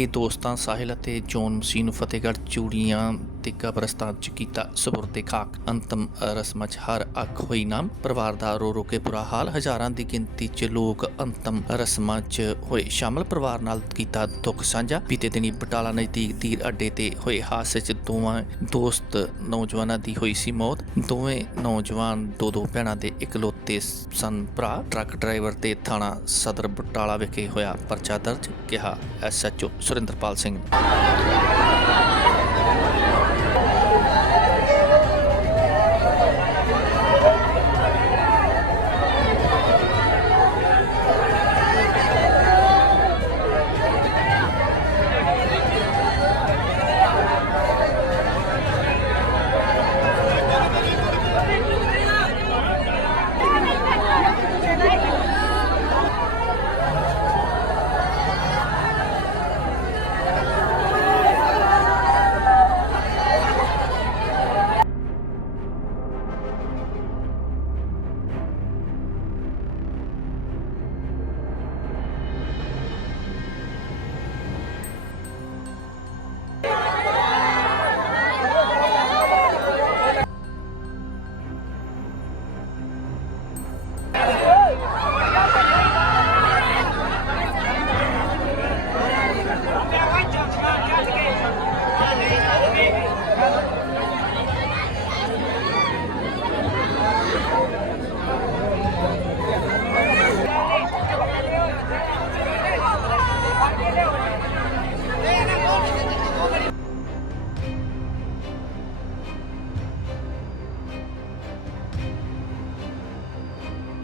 ਦੋਵੇਂ ਦੋਸਤਾਂ ਸਾਹਿਲ ਅਤੇ ਜੋਨ ਮਸੀਹ ਨੂੰ ਫਤਿਹਗੜ੍ਹ ਚੂੜੀਆਂ ਤੇ ਕਬਰਸਤਾਨ ਚ ਕੀਤਾ ਸਪੁਰਦੇ ਖਾਕ। ਅੰਤਮ ਰਸਮਾਂ ਚ ਹਰ ਅੱਖ ਹੋਈ ਨਾਮ। ਪਰਿਵਾਰ ਦਾ ਰੋ ਰੋ ਕੇ ਬੁਰਾ ਹਾਲ। ਹਜ਼ਾਰਾਂ ਦੀ ਗਿਣਤੀ ਚ ਲੋਕ ਅੰਤਮ ਰਸਮਾਂ ਚ ਹੋਏ ਸ਼ਾਮਲ। ਪਰਿਵਾਰ ਨਾਲ ਕੀਤਾ ਦੁੱਖ ਸਾਂਝਾ। ਬੀਤੇ ਦਿਨੀ ਬਟਾਲਾ ਨਜ਼ਦੀਕ ਤੀਰ ਅੱਡੇ ਤੇ ਹੋਏ ਹਾਦਸੇ ਚ ਦੋਵਾਂ ਦੋਸਤ ਨੌਜਵਾਨਾਂ ਦੀ ਹੋਈ ਸੀ ਮੌਤ। ਦੋਵੇਂ ਨੌਜਵਾਨ ਦੋ ਦੋ ਭੈਣਾਂ ਦੇ ਇਕਲੌਤੇ ਸਨ ਭਰਾ। ਟਰੱਕ ਡਰਾਈਵਰ ਤੇ ਥਾਣਾ ਸਦਰ ਬਟਾਲਾ ਵਿਖੇ ਹੋਇਆ ਪਰਚਾ ਦਰਜ, ਕਿਹਾ ਐਸਐਚਓ ਸੁਰਿੰਦਰਪਾਲ ਸਿੰਘ।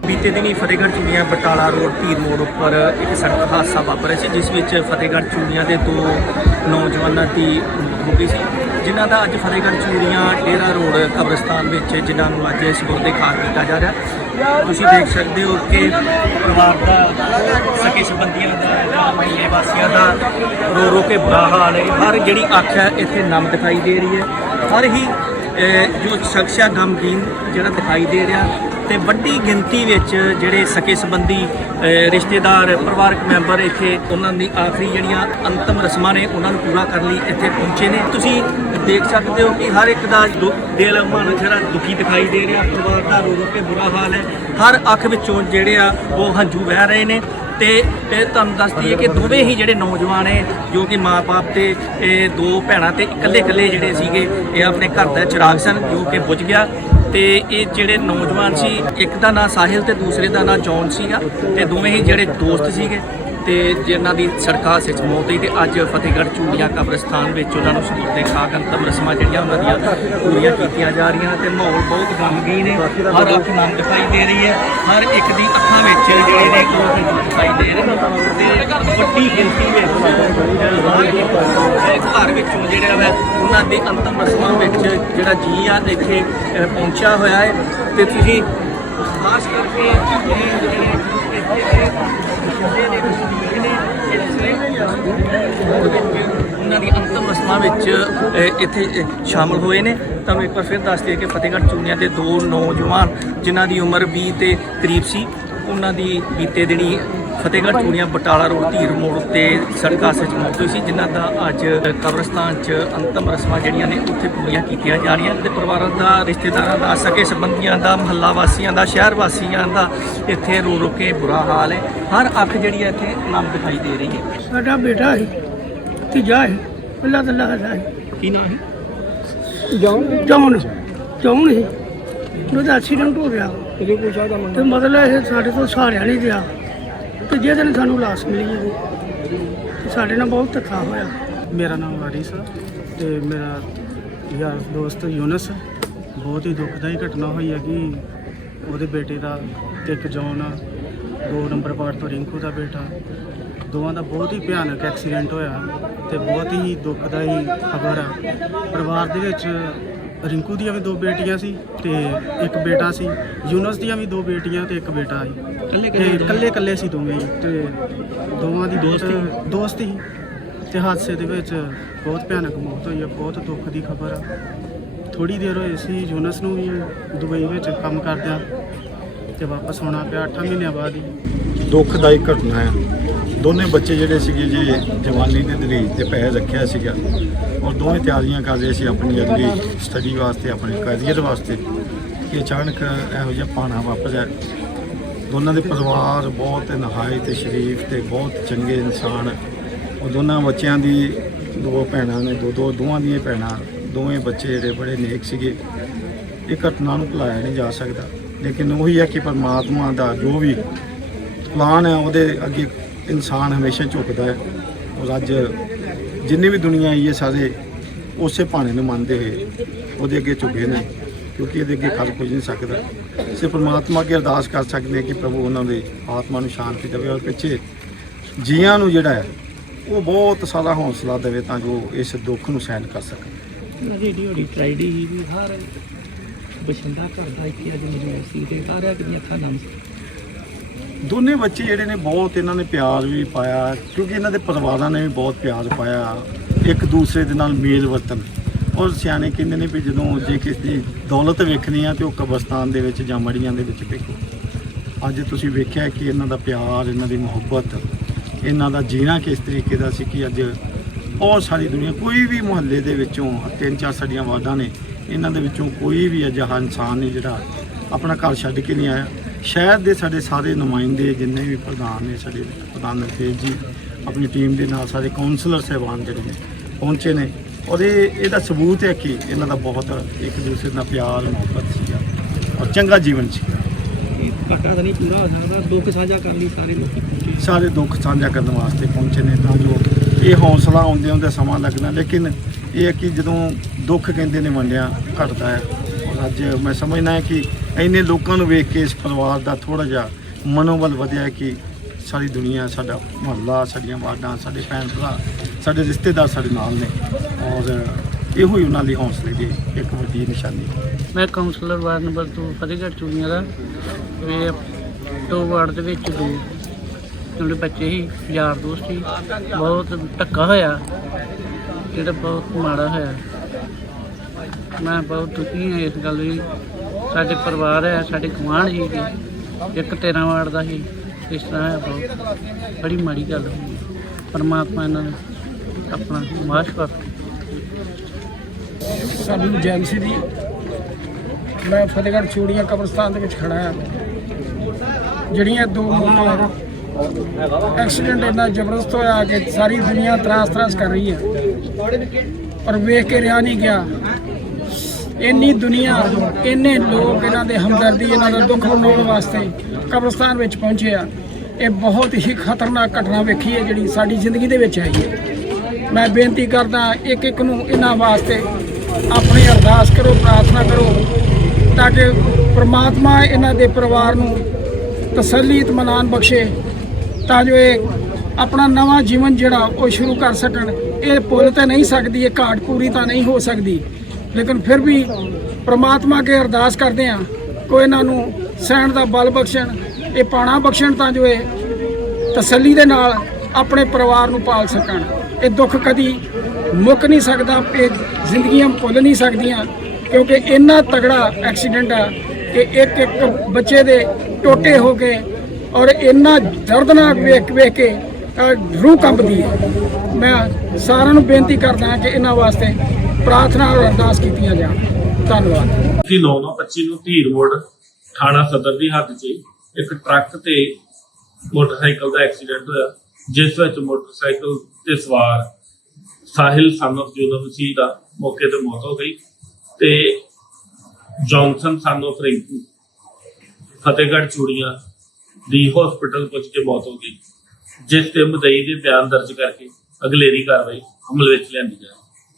ਬੀਤੇ ਦਿਨੀ ਫਤਿਹਗੜ੍ਹ ਚੂੜੀਆਂ ਬਟਾਲਾ ਰੋਡ ਧੀਰ ਮੋੜ ਉੱਪਰ ਇੱਕ ਸੜਕ ਹਾਦਸਾ ਵਾਪਰਿਆ ਸੀ, ਜਿਸ ਵਿੱਚ ਫਤਿਹਗੜ੍ਹ ਚੂੜੀਆਂ ਦੇ ਦੋ ਨੌਜਵਾਨਾਂ ਦੀ ਮੌਤ ਹੋ ਗਈ ਸੀ, ਜਿਨ੍ਹਾਂ ਦਾ ਅੱਜ ਫਤਿਹਗੜ੍ਹ ਚੂੜੀਆਂ ਡੇਰਾ ਰੋਡ ਕਬਰਸਤਾਨ ਵਿੱਚ ਜਿਨ੍ਹਾਂ ਨੂੰ ਅੱਜ ਸਪੁਰਦੇ ਖਾਕ ਕੀਤਾ ਜਾ ਰਿਹਾ। ਤੁਸੀਂ ਦੇਖ ਸਕਦੇ ਹੋ ਕਿ ਪਰਿਵਾਰ ਦਾ, ਸਕੇ ਸੰਬੰਧੀਆਂ ਦਾ ਜਾਂ ਵਾਸੀਆਂ ਦਾ ਰੋ ਰੋ ਕੇ ਬੁਰਾ ਹਾਲ ਹੈ। ਹਰ ਜਿਹੜੀ ਅੱਖ ਹੈ ਇੱਥੇ ਨਮ ਦਿਖਾਈ ਦੇ ਰਹੀ ਹੈ। ਹਰ ਹੀ ਜੋ ਸ਼ਖਸ ਆ ਗਮਗੀਨ ਜਿਹੜਾ ਦਿਖਾਈ ਦੇ ਰਿਹਾ ਤੇ ਵੱਡੀ ਗਿਣਤੀ ਵਿੱਚ ਜਿਹੜੇ ਸਕੇ ਸੰਬੰਧੀ ਰਿਸ਼ਤੇਦਾਰ, ਪਰਿਵਾਰਕ ਮੈਂਬਰ ਇੱਥੇ ਉਹਨਾਂ ਦੀ ਆਖਰੀ ਜਿਹੜੀਆਂ ਅੰਤਮ ਰਸਮਾਂ ਨੇ ਉਹਨਾਂ ਨੂੰ ਪੂਰਾ ਕਰਨ ਲਈ ਇੱਥੇ ਪਹੁੰਚੇ ਨੇ। ਤੁਸੀਂ ਦੇਖ ਸਕਦੇ ਹੋ ਕਿ ਹਰ ਇੱਕ ਦਾ ਦੁ- ਦਿਲ, ਮਨ ਜਿਹੜਾ ਦੁਖੀ ਦਿਖਾਈ ਦੇ ਰਿਹਾ, ਪਰਿਵਾਰ ਦਾ ਰੋ ਰੋ ਕੇ ਬੁਰਾ ਹਾਲ ਹੈ। ਹਰ ਅੱਖ ਵਿੱਚੋਂ ਜਿਹੜੇ ਆ ਉਹ ਹੰਝੂ ਵਹਿ ਰਹੇ ਨੇ। ਤੇ ਇਹ ਤੁਹਾਨੂੰ ਦੱਸ ਦਈਏ ਕਿ ਦੋਵੇਂ ਹੀ ਜਿਹੜੇ ਨੌਜਵਾਨ ਹੈ, ਜੋ ਕਿ ਮਾਪੇ ਤੇ ਇਹ ਦੋ ਭੈਣਾਂ ਤੇ ਇਕੱਲੇ ਇਕੱਲੇ ਜਿਹੜੇ ਸੀਗੇ, ਇਹ ਆਪਣੇ ਘਰ ਦਾ ਚਿਰਾਗ ਸਨ, ਜੋ ਕਿ ਬੁਝ ਗਿਆ। ਤੇ ਇਹ ਜਿਹੜੇ ਨੌਜਵਾਨ ਸੀ, ਇੱਕ ਦਾ ਨਾਂ ਸਾਹਿਲ ਤੇ ਦੂਸਰੇ ਦਾ ਨਾਂ ਜੌਨ ਸੀਗਾ ਤੇ ਦੋਵੇਂ ਹੀ ਜਿਹੜੇ ਦੋਸਤ ਸੀਗੇ। ਤੇ ਜਿਨ੍ਹਾਂ ਦੀ ਸੜਕ ਹਾਦਸੇ 'ਚ ਮੌਤ ਹੋਈ ਤੇ ਅੱਜ ਫਤਿਹਗੜ੍ਹ ਚੂੜੀਆਂ ਕਬਰਸਤਾਨ ਵਿੱਚ ਉਹਨਾਂ ਨੂੰ ਸਪੁਰਦੇ ਖਾਕ ਅੰਤਮ ਰਸਮਾਂ ਜਿਹੜੀਆਂ ਉਹਨਾਂ ਦੀਆਂ ਪੂਰੀਆਂ ਕੀਤੀਆਂ ਜਾ ਰਹੀਆਂ ਤੇ ਮਾਹੌਲ ਬਹੁਤ ਗਮਗੀਨ ਹੈ ਹਰ ਅੱਖ ਨਮ ਦਿਖਾਈ ਦੇ ਰਹੀ ਹੈ, ਹਰ ਇੱਕ ਦੀ ਅੱਖਾਂ ਵਿੱਚ ਜਿਹੜੇ ਨੇ ਉਹ ਦਿਖਾਈ ਦੇ ਰਹੇ ਤੇ ਵੱਡੀ ਗਿਣਤੀ ਵਿੱਚ ਘਰ ਵਿੱਚੋਂ ਜਿਹੜਾ ਵਾ ਉਹਨਾਂ ਦੇ ਅੰਤਮ ਰਸਮਾਂ ਵਿੱਚ ਜਿਹੜਾ ਜੀ ਆ ਇੱਥੇ ਪਹੁੰਚਿਆ ਹੋਇਆ ਹੈ ਤੇ ਤੁਸੀਂ ਖਾਸ ਕਰਕੇ ਜਿਹੜੇ ਇੱਥੇ ਦੇ ਵਸਨੀਕ ਨੇ ਉਹਨਾਂ ਦੀ ਅੰਤਮ ਰਸਮਾਂ ਵਿੱਚ ਅਹ, ਇੱਥੇ ਅਹ, ਸ਼ਾਮਲ ਹੋਏ ਨੇ। ਤੁਹਾਨੂੰ ਇੱਕ ਵਾਰ ਫਿਰ ਦੱਸ ਦਈਏ ਕਿ ਫਤਿਹਗੜ੍ਹ ਚੂਨੀਆਂ ਦੇ ਦੋ ਨੌਜਵਾਨ ਜਿਨ੍ਹਾਂ ਦੀ ਉਮਰ 20 ਤੇ ਕਰੀਬ ਸੀ ਉਹਨਾਂ ਦੀ ਬੀਤੇ ਦਿਨੀ ਫਤਿਹਗੜ੍ਹ ਚੂੜੀਆਂ ਬਟਾਲਾ ਰੋਡ ਧੀਰ ਮੋੜ ਉੱਤੇ ਸੜਕ ਹਾਦਸੇ 'ਚ ਮੌਤ ਹੋਈ ਸੀ ਜਿਨ੍ਹਾਂ ਦਾ ਅੱਜ ਕਬਰਸਤਾਨ 'ਚ ਅੰਤਮ ਰਸਮਾਂ ਜਿਹੜੀਆਂ ਨੇ ਉੱਥੇ ਪੂਰੀਆਂ ਕੀਤੀਆਂ ਜਾ ਰਹੀਆਂ ਤੇ ਪਰਿਵਾਰਾਂ ਦਾ ਰਿਸ਼ਤੇਦਾਰਾਂ ਦਾ ਸਕੇ ਸੰਬੰਧੀਆਂ ਦਾ ਮਹੱਲਾ ਵਾਸੀਆਂ ਦਾ ਸ਼ਹਿਰ ਵਾਸੀਆਂ ਦਾ ਇੱਥੇ ਰੋ ਰੋ ਕੇ ਬੁਰਾ ਹਾਲ ਹੈ। ਹਰ ਅੱਖ ਜਿਹੜੀ ਹੈ ਇੱਥੇ ਨਮ ਦਿਖਾਈ ਦੇ ਰਹੀ ਹੈ। ਸਾਡਾ ਬੇਟਾ ਸੀ ਤੀਜਾ ਸੀ। ਪਹਿਲਾਂ ਤਾਂ ਲੱਗਦਾ ਸੀ ਕੀ ਨਾਮ ਹੈ? ਜੌਨ ਜੌਨ ਜੌਨ ਸੀ ਉਹਦਾ ਐਕਸੀਡੈਂਟ ਹੋ ਗਿਆ। ਇਹਦੇ ਕੋਲ ਦਾ ਤੇ ਮਤਲਬ ਇਹ ਸਾਡੇ ਤੋਂ ਸਹਾਰਿਆ ਨਹੀਂ ਗਿਆ। ਤੇ ਜਿਹਦੇ ਦਿਨ ਸਾਨੂੰ ਲਾਸ ਮਿਲੀ ਜੀ। ਤੇ ਸਾਡੇ ਨਾਲ ਬਹੁਤ ਧੱਕਾ ਹੋਇਆ। ਮੇਰਾ ਨਾਮ ਵਾਰਿਸ ਆ ਤੇ ਮੇਰਾ ਯਾਰ ਦੋਸਤ ਯੂਨਸ ਬਹੁਤ ਹੀ ਦੁਖਦਾਈ ਘਟਨਾ ਹੋਈ ਹੈ ਕਿ ਉਹਦੇ ਬੇਟੇ ਦਾ ਤੇ ਇੱਕ ਜੌਨ ਆ। ਦੋ ਨੰਬਰ ਪਾਰਟ ਤੋਂ ਰਿੰਕੂ ਦਾ ਬੇਟਾ। ਦੋਵਾਂ ਦਾ ਬਹੁਤ ਹੀ ਭਿਆਨਕ ਐਕਸੀਡੈਂਟ ਹੋਇਆ ਤੇ ਬਹੁਤ ਹੀ ਦੁਖਦਾਈ ਖਬਰ ਆ। ਪਰਿਵਾਰ ਦੇ ਵਿੱਚ ਰਿੰਕੂ ਦੀਆਂ ਵੀ ਦੋ ਬੇਟੀਆਂ ਸੀ ਤੇ ਇੱਕ ਬੇਟਾ ਸੀ ਯੂਨਸ ਦੀਆਂ ਵੀ ਦੋ ਬੇਟੀਆਂ ਤੇ ਇੱਕ ਬੇਟਾ ਸੀ। ਇਕੱਲੇ ਇਕੱਲੇ ਇਕੱਲੇ ਸੀ ਦੋਵੇਂ ਹੀ ਤੇ ਦੋਵਾਂ ਦੀ ਦੋਸਤ? ਦੋਸਤ ਤੇ ਹਾਦਸੇ ਦੇ ਵਿੱਚ ਬਹੁਤ ਭਿਆਨਕ ਮੌਤ ਹੋਈ ਹੈ ਬਹੁਤ ਦੁੱਖ ਦੀ ਖਬਰ ਆ। ਥੋੜੀ ਦੇਰ ਹੋਈ ਸੀ ਯੂਨਸ ਨੂੰ ਵੀ ਦੁਬਈ ਵਿੱਚ ਕੰਮ ਕਰਦਿਆਂ ਤੇ ਵਾਪਸ ਆਉਣਾ ਪਿਆ 8 ਮਹੀਨਿਆਂ ਬਾਅਦ ਹੀ। ਦੁਖਦਾਈ ਘਟਨਾ ਹੈ। ਦੋਨੇ ਬੱਚੇ ਜਿਹੜੇ ਸੀਗੇ ਜੀ, ਜਵਾਨੀ ਦੇ ਦਲੀਲ ਤੇ ਪੈਸੇ ਰੱਖਿਆ ਸੀਗਾ ਔਰ ਦੋਵੇਂ ਤਿਆਰੀਆਂ ਕਰ ਰਹੇ ਸੀ ਆਪਣੀ ਅਗਲੀ ਸਟੱਡੀ ਵਾਸਤੇ, ਆਪਣੇ ਕੈਰੀਅਰ ਵਾਸਤੇ ਕਿ ਅਚਾਨਕ ਇਹੋ ਜਿਹਾ ਪਾਣਾ ਵਾਪਰਿਆ। ਦੋਨਾਂ ਦੇ ਪਰਿਵਾਰ ਬਹੁਤ ਨਹਾਇਤ ਤੇ ਸ਼ਰੀਫ ਤੇ ਬਹੁਤ ਚੰਗੇ ਇਨਸਾਨ। ਉਹ ਦੋਨਾਂ ਬੱਚਿਆਂ ਦੀ ਦੋ ਭੈਣਾਂ ਨੇ ਦੋ ਦੋ ਦੋਵਾਂ ਦੀਆਂ ਭੈਣਾਂ, ਦੋਵੇਂ ਬੱਚੇ ਜਿਹੜੇ ਬੜੇ ਨੇਕ ਸੀਗੇ। ਇਹ ਘਟਨਾ ਨੂੰ ਭੁਲਾਇਆ ਨਹੀਂ ਜਾ ਸਕਦਾ। ਲੇਕਿਨ ਉਹੀ ਹੈ ਕਿ ਪਰਮਾਤਮਾ ਦਾ ਜੋ ਵੀ ਪਲਾਨ ਹੈ, ਉਹਦੇ ਅੱਗੇ ਇਨਸਾਨ ਹਮੇਸ਼ਾ ਝੁਕਦਾ ਹੈ ਔਰ ਅੱਜ ਜਿੰਨੀ ਵੀ ਦੁਨੀਆ ਆਈ ਹੈ ਸਾਰੇ ਉਸੇ ਭਾਣੇ ਨੂੰ ਮੰਨਦੇ ਹੋਏ ਉਹਦੇ ਅੱਗੇ ਝੁਕੇ ਨੇ, ਕਿਉਂਕਿ ਇਹਦੇ ਅੱਗੇ ਕਰ ਕੁਝ ਨਹੀਂ ਸਕਦਾ। ਸਿਰ ਪਰਮਾਤਮਾ ਅੱਗੇ ਅਰਦਾਸ ਕਰ ਸਕਦੇ ਹਾਂ ਕਿ ਪ੍ਰਭੂ ਉਹਨਾਂ ਦੇ ਆਤਮਾ ਨੂੰ ਸ਼ਾਂਤੀ ਦੇਵੇ ਔਰ ਪਿੱਛੇ ਜੀਆਂ ਨੂੰ ਜਿਹੜਾ ਹੈ, ਉਹ ਬਹੁਤ ਸਾਰਾ ਹੌਸਲਾ ਦੇਵੇ ਤਾਂ ਜੋ ਇਸ ਦੁੱਖ ਨੂੰ ਸਹਿਣ ਕਰ ਸਕਣ। ਰੇਡੀਓ ਦੀ ਟ੍ਰਾਈਡੀ ਵੀ ਹਰ ਬਸ਼ਿੰਦਾ ਘਰ ਇੱਥੇ ਅੱਜ ਮੌਜੂਦ ਸੀ ਤੇ ਸਾਰਿਆਂ ਦੀਆਂ ਅੱਖਾਂ ਨਮ ਸੀ ਦੋਨੇ ਬੱਚੇ ਜਿਹੜੇ ਨੇ ਬਹੁਤ ਇਹਨਾਂ ਨੇ ਪਿਆਰ ਵੀ ਪਾਇਆ, ਕਿਉਂਕਿ ਇਹਨਾਂ ਦੇ ਪਰਿਵਾਰਾਂ ਨੇ ਵੀ ਬਹੁਤ ਪਿਆਰ ਪਾਇਆ, ਇੱਕ ਦੂਸਰੇ ਦੇ ਨਾਲ ਮੇਲ ਵਰਤਨ ਔਰ ਸਿਆਣੇ ਕਹਿੰਦੇ ਨੇ ਵੀ ਜਦੋਂ ਜੇ ਕਿਸੇ ਦੀ ਦੌਲਤ ਵੇਖਣੀ ਆ ਤੇ ਉਹ ਕਬਰਸਤਾਨ ਦੇ ਵਿੱਚ ਜਾਂ ਮੜੀਆਂ ਦੇ ਵਿੱਚ ਵੇਖੋ ਅੱਜ ਤੁਸੀਂ ਵੇਖਿਆ ਕਿ ਇਹਨਾਂ ਦਾ ਪਿਆਰ, ਇਹਨਾਂ ਦੀ ਮੁਹੱਬਤ, ਇਹਨਾਂ ਦਾ ਜੀਣਾ ਕਿਸ ਤਰੀਕੇ ਦਾ ਸੀ ਕਿ ਅੱਜ ਬਹੁਤ ਸਾਰੀ ਦੁਨੀਆ, ਕੋਈ ਵੀ ਮੁਹੱਲੇ ਦੇ ਵਿੱਚੋਂ ਤਿੰਨ ਚਾਰ ਸਾਡੀਆਂ ਵਾਰਡਾਂ ਨੇ, ਇਹਨਾਂ ਦੇ ਵਿੱਚੋਂ ਕੋਈ ਵੀ ਅਜਿਹਾ ਇਨਸਾਨ ਨਹੀਂ ਜਿਹੜਾ ਆਪਣਾ ਘਰ ਛੱਡ ਕੇ ਨਹੀਂ ਆਇਆ। ਸ਼ਹਿਰ ਦੇ ਸਾਡੇ ਸਾਰੇ ਨੁਮਾਇੰਦੇ ਜਿੰਨੇ ਵੀ ਪ੍ਰਧਾਨ ਨੇ ਸਾਡੇ ਪ੍ਰਧਾਨ ਨਰਤੇਜ ਜੀ ਆਪਣੀ ਟੀਮ ਦੇ ਨਾਲ ਸਾਰੇ ਕਾਉਂਸਲਰ ਸਹਿਬਾਨ ਜਿਹੜੇ ਨੇ ਪਹੁੰਚੇ ਨੇ। ਔਰ ਇਹ ਇਹਦਾ ਸਬੂਤ ਹੈ ਕਿ ਇਹਨਾਂ ਦਾ ਬਹੁਤ ਇੱਕ ਦੂਸਰੇ ਨਾਲ ਪਿਆਰ ਮੁਹੱਬਤ ਸੀਗਾ ਔਰ ਚੰਗਾ ਜੀਵਨ ਸੀ। ਤਾਂ ਨਹੀਂ ਪੂਰਾ ਹੋ ਸਕਦਾ ਦੁੱਖ ਸਾਂਝਾ ਕਰਨ ਲਈ ਸਾਰੇ ਲੋਕੀ ਪਹੁੰਚੇ। ਸਾਰੇ ਦੁੱਖ ਸਾਂਝਾ ਕਰਨ ਵਾਸਤੇ ਪਹੁੰਚੇ ਨੇ ਤਾਂ ਜੋ ਇਹ ਹੌਸਲਾ ਆਉਂਦੇ ਹੁੰਦੇ ਸਮਾਂ ਲੱਗਣਾ। ਲੇਕਿਨ ਇਹ ਹੈ ਕਿ ਜਦੋਂ ਦੁੱਖ ਕਹਿੰਦੇ ਨੇ ਵੰਡਿਆ ਘਟਦਾ ਹੈ। ਅੱਜ ਮੈਂ ਸਮਝਦਾ ਹਾਂ ਕਿ ਇੰਨੇ ਲੋਕਾਂ ਨੂੰ ਵੇਖ ਕੇ ਇਸ ਪਰਿਵਾਰ ਦਾ ਥੋੜਾ ਜਿਹਾ ਮਨੋਬਲ ਵਧਿਆ ਕਿ ਸਾਰੀ ਦੁਨੀਆ, ਸਾਡਾ ਮੁਹੱਲਾ, ਸਾਡੀਆਂ ਵਾਰਡਾਂ, ਸਾਡੇ ਭੈਣ ਭਰਾ, ਸਾਡੇ ਰਿਸ਼ਤੇਦਾਰ ਸਾਡੇ ਨਾਲ ਨੇ ਔਰ ਇਹੋ ਹੀ ਉਹਨਾਂ ਦੀ ਹੌਸਲੇ ਦੀ ਇੱਕ ਵੱਡੀ ਨਿਸ਼ਾਨੀ ਮੈਂ councillor ward number 2 Fatehgarh Churian ਦਾ। ਇਹ ਦੋ ਵਾਰਡ ਦੇ ਵਿੱਚ ਦੋ, ਜਿਹੜੇ ਬੱਚੇ ਸੀ, ਯਾਰ ਦੋਸਤ ਸੀ, ਬਹੁਤ ਧੱਕਾ ਹੋਇਆ, ਜਿਹੜਾ ਬਹੁਤ ਮਾੜਾ ਹੋਇਆ। ਮੈਂ ਬਹੁਤ ਦੁਖੀ ਹਾਂ ਇਸ ਗੱਲ ਲਈ ਸਾਡੇ ਪਰਿਵਾਰ ਹੈ, ਸਾਡੇ ਗੁਆਂਢ ਜੀ ਜੀ। ਇੱਕ 13 ਵਾਰਡ ਦਾ ਹੀ ਇਸ ਤਰ੍ਹਾਂ ਹੈ ਬਹੁਤ। ਬੜੀ ਮਾੜੀ ਗੱਲ ਹੋਈ ਪਰਮਾਤਮਾ ਇਹਨਾਂ ਨੂੰ ਆਪਣਾ ਮਾਸ਼ ਵਰਤੇ ਸਾਨੂੰ ਜੈਮਸੀ ਦੀ। ਮੈਂ ਫਤਿਹਗੜ੍ਹ ਚੂੜੀਆਂ ਕਬਰਸਤਾਨ ਦੇ ਵਿੱਚ ਖੜਾ ਹਾਂ। ਜਿਹੜੀਆਂ ਦੋ ਮੌਤਾਂ ਐਕਸੀਡੈਂਟ ਇੰਨਾ ਜ਼ਬਰਦਸਤ ਹੋਇਆ ਕਿ ਸਾਰੀ ਦੁਨੀਆ ਤਰਾਸ ਤਰਾਸ ਕਰ ਰਹੀ ਹੈ। ਪਰ ਵੇਖ ਕੇ ਰਿਹਾ ਨਹੀਂ ਗਿਆ। ਇੰਨੀ ਦੁਨੀਆ, ਇੰਨੇ ਲੋਕ ਇਹਨਾਂ ਦੇ ਹਮਦਰਦੀ, ਇਹਨਾਂ ਦਾ ਦੁੱਖ ਮਨਾਉਣ ਵਾਸਤੇ ਕਬਰਸਤਾਨ ਵਿੱਚ ਪਹੁੰਚੇ ਆ। ਇਹ ਬਹੁਤ ਹੀ ਖਤਰਨਾਕ ਘਟਨਾ ਵੇਖੀ ਹੈ ਜਿਹੜੀ ਸਾਡੀ ਜ਼ਿੰਦਗੀ ਦੇ ਵਿੱਚ ਆਈ ਹੈ। ਮੈਂ ਬੇਨਤੀ ਕਰਦਾ ਇੱਕ ਇੱਕ ਨੂੰ ਇਹਨਾਂ ਵਾਸਤੇ ਆਪਣੀ ਅਰਦਾਸ ਕਰੋ, ਪ੍ਰਾਰਥਨਾ ਕਰੋ, ਤਾਂ ਕਿ ਪ੍ਰਮਾਤਮਾ ਇਹਨਾਂ ਦੇ ਪਰਿਵਾਰ ਨੂੰ ਤਸੱਲੀ ਇਤਮਾਨਾਨ ਬਖਸ਼ੇ, ਤਾਂ ਜੋ ਇਹ ਆਪਣਾ ਨਵਾਂ ਜੀਵਨ ਜਿਹੜਾ ਉਹ ਸ਼ੁਰੂ ਕਰ ਸਕਣ। ਇਹ ਭੁੱਲ ਤਾਂ ਨਹੀਂ ਸਕਦੀ, ਇਹ ਘਾਟ ਪੂਰੀ ਤਾਂ ਨਹੀਂ ਹੋ ਸਕਦੀ। ਲੇਕਿਨ ਫਿਰ ਵੀ ਪ੍ਰਮਾਤਮਾ ਅੱਗੇ ਅਰਦਾਸ ਕਰਦੇ ਆ ਕੋਈ ਇਹਨਾਂ ਨੂੰ ਸਹਿਣ ਦਾ ਬਲ ਬਖਸ਼ਣ, ਇਹ ਪਾਣਾ ਬਖਸ਼ਣ ਤਾਂ ਜੋ ਇਹ ਤਸੱਲੀ ਦੇ ਨਾਲ ਆਪਣੇ ਪਰਿਵਾਰ ਨੂੰ ਪਾਲ ਸਕਣ। ਇਹ ਦੁੱਖ ਕਦੀ ਮੁੱਕ ਨਹੀਂ ਸਕਦਾ, ਇਹ ਜ਼ਿੰਦਗੀਆਂ ਭੁੱਲ ਨਹੀਂ ਸਕਦੀਆਂ ਕਿਉਂਕਿ ਇੰਨਾ ਤਗੜਾ ਐਕਸੀਡੈਂਟ ਆ ਕਿ ਇੱਕ ਇੱਕ ਬੱਚੇ ਦੇ ਟੋਟੇ ਹੋ ਕੇ ਔਰ ਇੰਨਾ ਦਰਦਨਾਕ ਵੇਖ ਵੇਖ ਕੇ ਰੂਹ ਕੰਬਦੀ ਹੈ। ਮੈਂ ਸਾਰਿਆਂ ਨੂੰ ਬੇਨਤੀ ਕਰਦਾ ਹਾਂ ਕਿ ਇਹਨਾਂ ਵਾਸਤੇ ਪ੍ਰਾਰਥਨਾ ਔਰ ਅਰਦਾਸ ਕੀਤੀਆਂ ਜਾਣ ਧੰਨਵਾਦ। ਕਿ 925 ਨੂੰ ਧੀਰ ਰੋਡ ਥਾਣਾ ਸਦਰ ਦੀ ਹੱਦ 'ਚ ਇੱਕ ਟਰੱਕ ਤੇ ਮੋਟਰਸਾਈਕਲ ਦਾ ਐਕਸੀਡੈਂਟ ਹੋਇਆ, ਜਿਸ ਵਿੱਚ ਮੋਟਰਸਾਈਕਲ ਤੇ ਸਵਾਰ ਸਾਹਿਲ ਸਨ of ਜੂਨਸ ਦਾ ਮੌਕੇ ਤੇ ਮੌਤ ਹੋ ਗਈ ਤੇ Johnson son of Rinku Fatehgarh Churian the hospital ਪਹੁੰਚ ਕੇ ਮੌਤ ਹੋ ਗਈ, ਜਿਸ ਤੇ ਮਦਈ ਦੇ ਬਿਆਨ ਦਰਜ ਕਰਕੇ ਅਗਲੇਰੀ ਕਾਰਵਾਈ ਅਮਲ ਵਿੱਚ ਲਿਆਂਦੀ ਜਾਏ